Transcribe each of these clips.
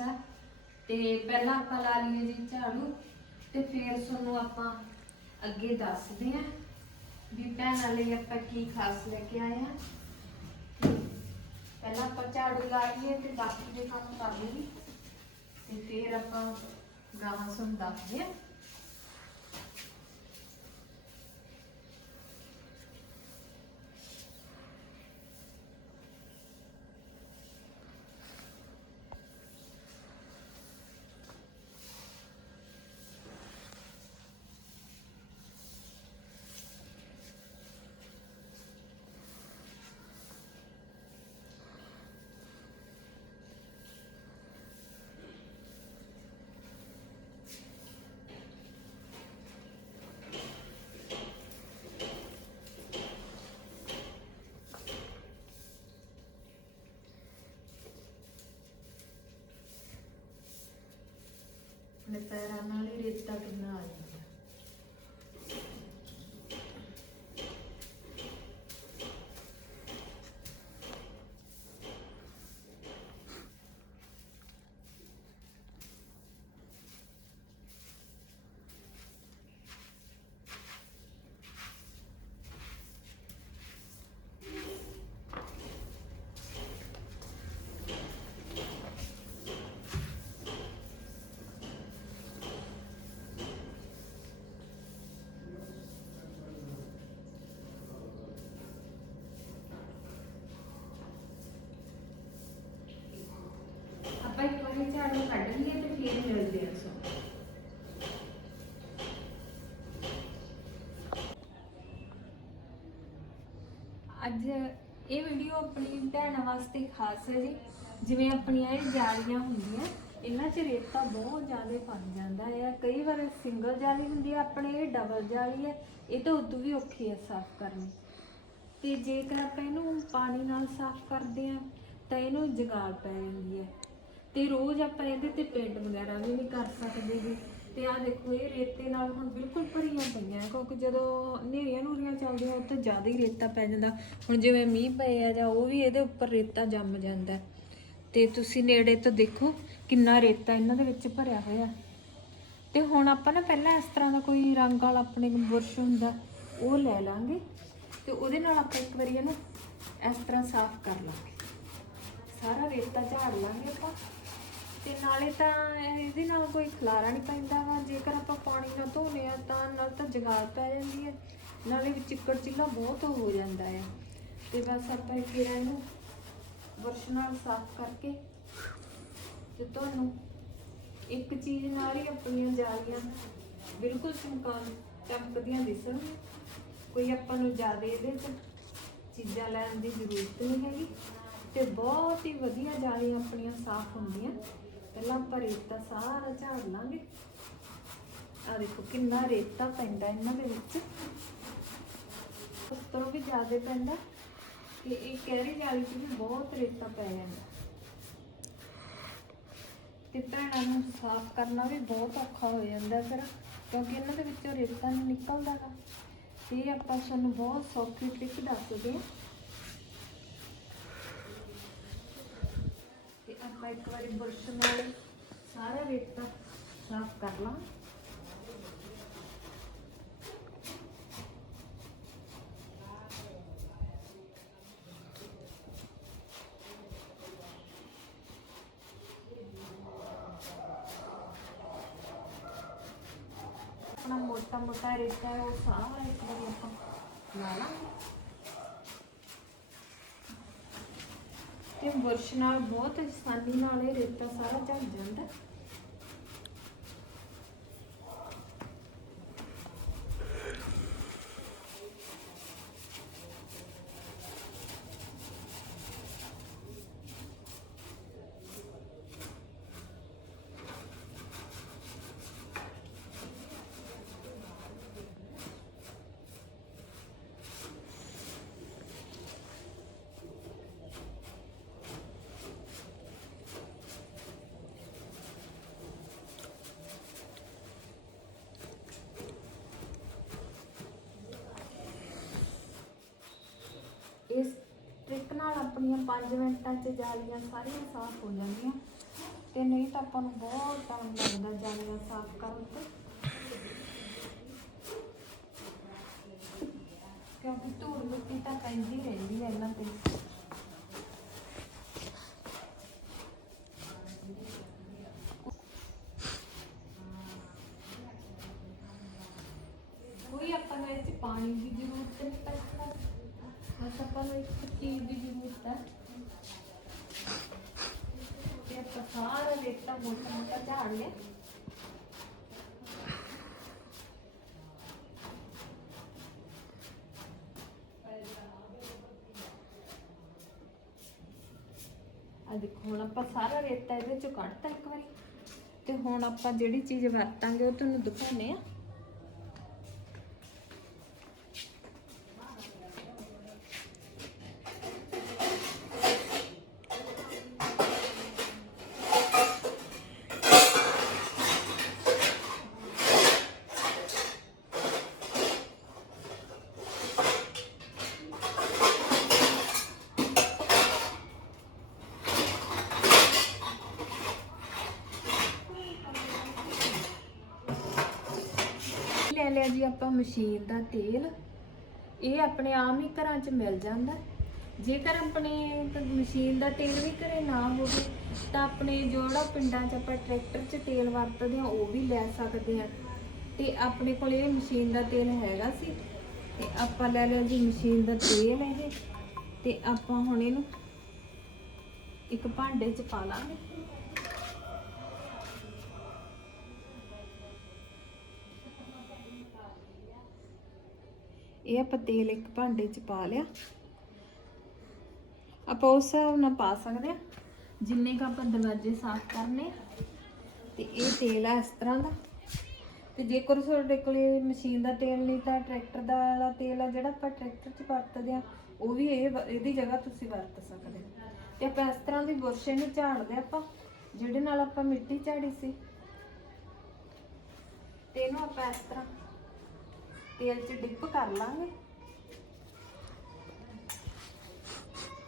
ਲਈ ਖਾਸ ਤੇ ਪਹਿਲਾਂ ਆਪਾਂ ਲਾ ਲਈਏ ਜੀ ਝਾੜੂ ਤੇ ਫਿਰ ਤੁਹਾਨੂੰ ਆਪਾਂ ਅੱਗੇ ਦੱਸਦੇ ਹਾਂ ਵੀ ਭੈਣਾਂ ਲਈ ਆਪਾਂ ਕੀ ਖਾਸ ਲੈ ਕੇ ਆਏ ਹਾਂ। ਪਹਿਲਾਂ ਆਪਾਂ ਝਾੜੂ ਲਾ ਲਈਏ ਤੇ ਬਾਕੀ ਦੇ ਕੰਮ ਕਰ ਲਈਏ। ਤੇ ਫਿਰ ਆਪਾਂ ਗਾਹਾਂ ਤੁਹਾਨੂੰ ਦੱਸਦੇ ਹਾਂ। ਆਪਣੇ ਪੈਰਾਂ ਨਾਲ ਹੀ ਰੇਤਾ ਕਿੰਨਾ ਆ ਜਾਂਦਾ ਆਪਾਂ ਇੱਕ ਵਾਰੀ ਝਾੜੂ ਕੱਢ ਲਈਏ ਤੇ ਫਿਰ ਮਿਲਦੇ ਹਾਂ ਸੋ। ਅੱਜ ਇਹ ਵੀਡੀਓ ਆਪਣੀ ਭੈਣਾਂ ਵਾਸਤੇ ਖਾਸ ਹੈ ਜੀ। ਜਿਵੇਂ ਆਪਣੀਆਂ ਇਹ ਜਾਲੀਆਂ ਹੁੰਦੀਆਂ, ਇਹਨਾਂ 'ਚ ਰੇਤਾ ਬਹੁਤ ਜ਼ਿਆਦਾ ਬਣ ਜਾਂਦਾ ਹੈ। ਕਈ ਵਾਰ ਸਿੰਗਲ ਜਾਲੀ ਹੁੰਦੀ ਹੈ, ਆਪਣੇ ਇਹ ਡਬਲ ਜਾਲੀ ਹੈ। ਇਹ ਤਾਂ ਉਦੋਂ ਵੀ ਔਖੀ ਹੈ ਸਾਫ਼ ਕਰਨੀ। ਤੇ ਜੇਕਰ ਆਪਾਂ ਇਹਨੂੰ ਪਾਣੀ ਨਾਲ ਸਾਫ਼ ਕਰਦੇ ਆ ਤਾਂ ਇਹਨੂੰ ਜਗਾੜ ਪੈ ਜਾਂਦੀ ਹੈ। ਤੇ ਰੋਜ਼ ਆਪਾਂ ਇਹਦੇ ਤੇ ਪੇਂਟ ਵਗੈਰਾ ਵੀ ਨਹੀਂ ਕਰ ਸਕਦੇ ਜੀ। ਤੇ ਆਹ ਦੇਖੋ, ਇਹ ਰੇਤੇ ਨਾਲ ਹੁਣ ਬਿਲਕੁਲ ਭਰੀਆਂ ਪਈਆਂ, ਕਿਉਂਕਿ ਜਦੋਂ ਹਨੇਰੀਆਂ ਨੂਰੀਆਂ ਚੱਲਦੀਆਂ, ਉੱਥੇ ਜ਼ਿਆਦਾ ਹੀ ਰੇਤਾ ਪੈ ਜਾਂਦਾ। ਹੁਣ ਜਿਵੇਂ ਮੀਂਹ ਪਏ ਆ ਜਾਂ ਉਹ ਵੀ ਇਹਦੇ ਉੱਪਰ ਰੇਤਾ ਜੰਮ ਜਾਂਦਾ। ਹੈ। ਤੇ ਤੁਸੀਂ ਨੇੜੇ ਤੋਂ ਦੇਖੋ ਕਿੰਨਾ ਰੇਤਾ ਇਹਨਾਂ ਦੇ ਵਿੱਚ ਭਰਿਆ ਹੋਇਆ। ਤੇ ਹੁਣ ਆਪਾਂ ਨਾ ਪਹਿਲਾਂ ਇਸ ਤਰ੍ਹਾਂ ਦਾ ਕੋਈ ਰੰਗ ਵਾਲਾ ਆਪਣੇ ਬੁਰਸ਼ ਹੁੰਦਾ, ਉਹ ਲੈ ਲਾਂਗੇ। ਤੇ ਉਹਦੇ ਨਾਲ ਆਪਾਂ ਇੱਕ ਵਾਰੀ ਇਹਨੂੰ ਇਸ ਤਰ੍ਹਾਂ ਸਾਫ਼ ਕਰ ਲਾਂਗੇ। ਸਾਰਾ ਰੇਤਾ ਝਾੜ ਲਾਂਗੇ ਆਪਾਂ। ਤੇ ਨਾਲੇ ਤਾਂ ਇਹਦੇ ਨਾਲ ਕੋਈ ਖਲਾਰਾ ਨਹੀਂ ਪੈਂਦਾ ਵਾ। ਜੇਕਰ ਆਪਾਂ ਪਾਣੀ ਨਾਲ ਧੋਨੇ ਆ ਤਾਂ ਨਾਲ ਤਾਂ ਜਗਾੜ ਪੈ ਜਾਂਦੀ ਹੈ ਨਾਲੇ ਵਿੱਚ ਚਿੱਕੜ ਚਿੱਲਾ ਬਹੁਤ ਹੋ ਜਾਂਦਾ ਹੈ ਤੇ ਬਸ ਆਪਾਂ ਇਹ ਫਿਰ ਇਹਨੂੰ ਬੁਰਸ਼ ਨਾਲ ਸਾਫ਼ ਕਰਕੇ ਤੇ ਤੁਹਾਨੂੰ ਇੱਕ ਚੀਜ਼ ਨਾਲ ਹੀ ਆਪਣੀਆਂ ਜਾਲੀਆਂ ਬਿਲਕੁਲ ਚਮਕਾਨ ਚਮਕਦੀਆਂ ਦਿਸਣਗੀਆਂ। ਕੋਈ ਆਪਾਂ ਨੂੰ ਜ਼ਿਆਦਾ ਇਹਦੇ 'ਚ ਚੀਜ਼ਾਂ ਲੈਣ ਦੀ ਜ਼ਰੂਰਤ ਨਹੀਂ ਹੈਗੀ। ਤੇ ਬਹੁਤ ਹੀ ਵਧੀਆ ਜਾਲੀਆਂ ਆਪਣੀਆਂ ਸਾਫ਼ ਹੁੰਦੀਆਂ। ਪਹਿਲਾਂ ਆਪਾਂ ਰੇਤਾ ਸਾਰਾ ਝਾੜ ਲਾਂਗੇ। ਆ ਦੇਖੋ ਕਿੰਨਾ ਰੇਤਾ ਪੈਂਦਾ ਇਹਨਾਂ ਦੇ ਵਿੱਚ। ਉਸ ਵੀ ਜ਼ਿਆਦਾ ਪੈਂਦਾ ਤੇ ਇਹ ਕਹਿਰੀ ਜਾਲੀ 'ਚ ਵੀ ਬਹੁਤ ਰੇਤਾ ਪੈ ਜਾਂਦਾ। ਤੇ ਭੈਣਾਂ ਨੂੰ ਸਾਫ਼ ਕਰਨਾ ਵੀ ਬਹੁਤ ਔਖਾ ਹੋ ਜਾਂਦਾ ਫਿਰ, ਕਿਉਂਕਿ ਇਹਨਾਂ ਦੇ ਵਿੱਚੋਂ ਰੇਤਾ ਨਹੀਂ ਨਿਕਲਦਾ ਗਾ ਇਹ ਆਪਾਂ ਸਾਨੂੰ ਬਹੁਤ ਸੌਖੀ ਟ੍ਰਿਕ ਦੱਸਦੇ ਹਾਂ ਤੇ ਇੱਕ ਵਾਰੀ ਬੁਰਸ਼ ਨਾਲ ਸਾਰਾ ਰੇਤਾ ਸਾਫ਼ ਕਰ ਲਾਂ। ਆਪਣਾ ਮੋਟਾ ਮੋਟਾ ਰੇਤਾ ਹੈ, ਉਹ ਸਾਰਾ ਇੱਕ ਵਾਰੀ ਆਪਾਂ ਲਾ ਲਾਂਗੇ ਤੇ ਬੁਰਸ਼ ਨਾਲ ਬਹੁਤ ਆਸਾਨੀ ਨਾਲ ਇਹ ਰੇਤਾ ਸਾਰਾ ਝੜ ਜਾਂਦਾ। ਨਾਲ ਆਪਣੀਆਂ 5 ਮਿੰਟਾਂ 'ਚ ਜਾਲੀਆਂ ਸਾਰੀਆਂ ਸਾਫ਼ ਹੋ ਜਾਂਦੀਆਂ। ਤੇ ਨਹੀਂ ਤਾਂ ਆਪਾਂ ਨੂੰ ਬਹੁਤ ਟਾਈਮ ਲੱਗਦਾ ਜਾਲੀਆਂ ਸਾਫ਼ ਕਰਨ ਤੇ। ਕਿਉਂਕਿ ਧੂੜ ਮਿੱਟੀ ਤਾਂ ਪੈਂਦੀ ਸਾਰਾ ਰੇਤਾ ਮੋਟਾ ਮੋਟਾ ਝਾੜ ਲਿਆ। ਆ ਦੇਖੋ, ਹੁਣ ਆਪਾਂ ਸਾਰਾ ਰੇਤਾ ਇਹਦੇ ਚੋਂ ਕੱਢਤਾ ਇੱਕ ਵਾਰੀ। ਤੇ ਹੁਣ ਆਪਾਂ ਜਿਹੜੀ ਚੀਜ਼ ਵਰਤਾਂਗੇ ਉਹ ਤੁਹਾਨੂੰ ਦਿਖਾਉਣੇ ਆ ਲੈ ਲਿਆ ਜੀ ਆਪਾਂ ਮਸ਼ੀਨ ਦਾ ਤੇਲ। ਇਹ ਆਪਣੇ ਆਮ ਹੀ ਘਰਾਂ 'ਚ ਮਿਲ ਜਾਂਦਾ। ਜੇਕਰ ਆਪਣੇ ਮਸ਼ੀਨ ਦਾ ਤੇਲ ਵੀ ਘਰੇ ਨਾ ਹੋਵੇ, ਤਾਂ ਆਪਣੇ ਜਿਹੜਾ ਪਿੰਡਾਂ 'ਚ ਆਪਾਂ ਟਰੈਕਟਰ 'ਚ ਤੇਲ ਵਰਤਦੇ ਆ ਉਹ ਵੀ ਲੈ ਸਕਦੇ ਆ ਤੇ ਆਪਣੇ ਕੋਲ ਇਹ ਮਸ਼ੀਨ ਦਾ ਤੇਲ ਹੈਗਾ ਸੀ। ਤੇ ਆਪਾਂ ਲੈ ਲਿਆ ਜੀ ਮਸ਼ੀਨ ਦਾ ਤੇਲ ਇਹ। ਤੇ ਆਪਾਂ ਹੁਣ ਇਹਨੂੰ ਇੱਕ ਭਾਂਡੇ 'ਚ ਪਾ ਲਾਂਗੇ। ਇਹ ਆਪਾਂ ਤੇਲ ਇੱਕ ਭਾਂਡੇ 'ਚ ਪਾ ਲਿਆ। ਆਪਾਂ ਉਸ ਹਿਸਾਬ ਨਾਲ ਪਾ ਸਕਦੇ ਆ ਜਿੰਨੇ ਕ ਆਪਾਂ ਦਰਵਾਜ਼ੇ ਸਾਫ਼ ਕਰਨੇ ਤੇ ਇਹ ਤੇਲ ਆ ਇਸ ਤਰ੍ਹਾਂ ਦਾ। ਤੇ ਜੇਕਰ ਤੁਹਾਡੇ ਕੋਲੇ ਮਸ਼ੀਨ ਦਾ ਤੇਲ ਨਹੀਂ, ਤਾਂ ਟਰੈਕਟਰ ਦਾ ਵਾਲਾ ਤੇਲ ਆ ਜਿਹੜਾ ਆਪਾਂ ਟਰੈਕਟਰ 'ਚ ਵਰਤਦੇ ਆ ਉਹ ਵੀ ਇਹ ਇਹਦੀ ਜਗ੍ਹਾ ਤੁਸੀਂ ਵਰਤ ਸਕਦੇ ਹੋ। ਤੇ ਆਪਾਂ ਇਸ ਤਰ੍ਹਾਂ ਦੀ ਬੁਰਸ਼ੇ ਨੂੰ ਝਾੜਦੇ ਆਪਾਂ, ਜਿਹੜੇ ਨਾਲ ਆਪਾਂ ਮਿੱਟੀ ਝਾੜੀ ਸੀ। ਤੇ ਇਹਨੂੰ ਆਪਾਂ ਇਸ ਤਰ੍ਹਾਂ ਤੇਲ 'ਚ ਡਿਪ ਕਰ ਲਾਂਗੇ।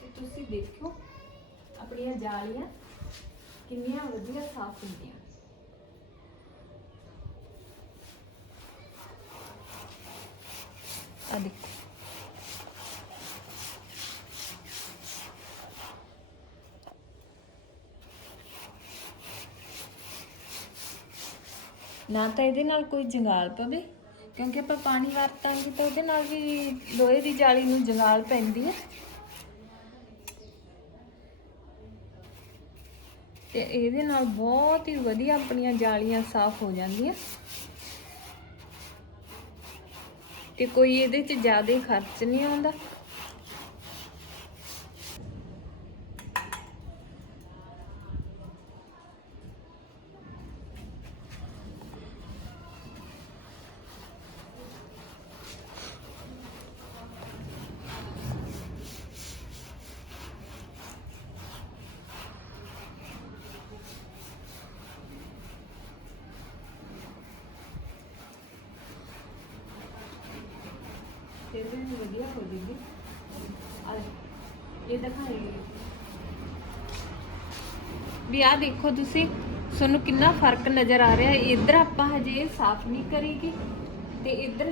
ਤੇ ਤੁਸੀਂ ਦੇਖੋ ਆਪਣੀਆਂ ਜਾਲੀਆਂ ਕਿੰਨੀਆਂ ਵਧੀਆ ਸਾਫ਼ ਹੁੰਦੀਆਂ। ਆ ਦੇਖੋ। ਨਾ ਤਾਂ ਇਹਦੇ ਨਾਲ ਕੋਈ ਜੰਗਾਲ ਪਵੇ। ਕਿਉਂਕਿ ਆਪਾਂ ਪਾਣੀ ਵਰਤਾਂਗੇ ਤਾਂ ਉਹਦੇ ਨਾਲ ਵੀ ਲੋਹੇ ਦੀ ਜਾਲੀ ਨੂੰ ਜੰਗਾਲ ਪੈਂਦੀ ਹੈ। ਤੇ ਇਹਦੇ ਨਾਲ ਬਹੁਤ ਹੀ ਵਧੀਆ ਆਪਣੀਆਂ ਜਾਲੀਆਂ ਸਾਫ਼ ਹੋ ਜਾਂਦੀਆਂ। ਤੇ ਕੋਈ ਇਹਦੇ 'ਚ ਜ਼ਿਆਦਾ ਖਰਚ ਨਹੀਂ ਆਉਂਦਾ। ਤੇ ਇਹਦੇ ਵਧੀਆ ਹੋ ਜੇਗੀ ਆ ਇਹ ਦਿਖਾਏਗੀ। ਵੀ ਆ ਦੇਖੋ ਤੁਸੀਂ, ਤੁਹਾਨੂੰ ਕਿੰਨਾ ਫ਼ਰਕ ਨਜ਼ਰ ਆ ਰਿਹਾ। ਇੱਧਰ ਆਪਾਂ ਹਜੇ ਇਹ ਸਾਫ਼ ਨਹੀਂ ਕਰੀਗੀ, ਤੇ ਇੱਧਰ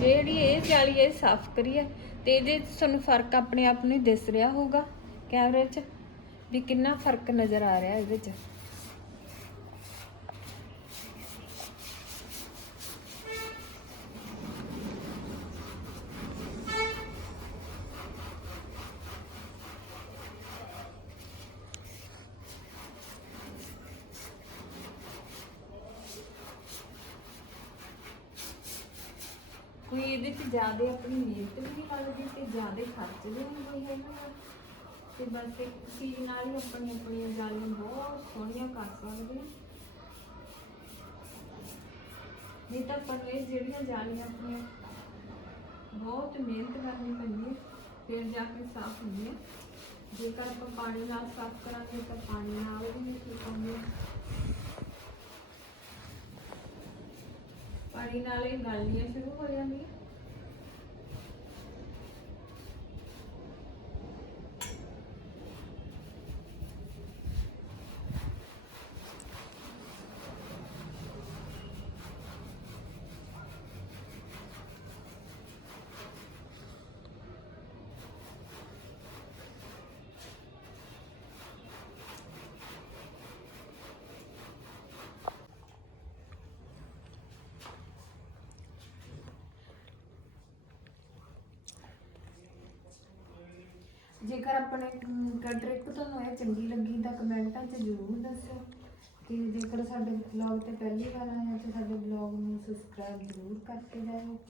ਜਿਹੜੀ ਇਹ ਜਾਲੀ ਇਹ ਸਾਫ਼ ਕਰੀ ਹੈ ਤੇ ਇਹਦੇ 'ਚ ਤੁਹਾਨੂੰ ਫ਼ਰਕ ਆਪਣੇ ਆਪ ਨੂੰ ਹੀ ਦਿਸ ਰਿਹਾ ਹੋਊਗਾ ਕੈਮਰੇ 'ਚ, ਵੀ ਕਿੰਨਾ ਫ਼ਰਕ ਨਜ਼ਰ ਆ ਰਿਹਾ ਇਹਦੇ 'ਚ। ਕੋਈ ਇਹਦੇ 'ਚ ਜ਼ਿਆਦਾ ਆਪਣੀ ਮਿਹਨਤ ਵੀ ਨਹੀਂ ਲੱਗਦੀ ਤੇ ਜ਼ਿਆਦਾ ਖਰਚ ਵੀ ਨਹੀਂ ਕੋਈ ਹੈਗਾ। ਤੇ ਬਸ ਇੱਕ ਚੀਜ਼ ਨਾਲ ਹੀ ਆਪਣੀ ਆਪਣੀਆਂ ਜਾਲੀਆਂ ਬਹੁਤ ਸੋਹਣੀਆਂ ਕਰ ਸਕਦੇ ਨਹੀਂ ਤਾਂ ਆਪਾਂ ਜਿਹੜੀਆਂ ਜਾਲੀਆਂ ਆਪਣੀਆਂ, ਬਹੁਤ ਮਿਹਨਤ ਕਰਨੀ ਪੈਂਦੀ ਹੈ, ਫਿਰ ਜਾ ਕੇ ਸਾਫ਼ ਹੁੰਦੀਆਂ ਜੇਕਰ ਆਪਾਂ ਪਾਣੀ ਨਾਲ ਸਾਫ਼ ਕਰਾਂਗੇ ਤਾਂ ਪਾਣੀ ਨਾਲ ਵੀ ਨਹੀਂ ਠੀਕ ਹੁੰਦੇ ਪਾਣੀ ਨਾਲ ਇਹ ਗਲਣੀਆਂ ਸ਼ੁਰੂ ਹੋ ਜਾਂਦੀਆਂ ਜੇਕਰ ਆਪਣੇ ਟ੍ਰਿਕ ਤੁਹਾਨੂੰ ਇਹ ਚੰਗੀ ਲੱਗੀ ਤਾਂ ਕਮੈਂਟਾਂ 'ਚ ਜ਼ਰੂਰ ਦੱਸੋ ਤੇ ਜੇਕਰ ਸਾਡੇ ਬਲੌਗ ਤੇ ਪਹਿਲੀ ਵਾਰ ਆਏ ਹੋ ਤਾਂ ਸਾਡੇ ਬਲੌਗ ਨੂੰ ਸਬਸਕ੍ਰਾਈਬ ਜ਼ਰੂਰ ਕਰਕੇ ਜਾਇਓ।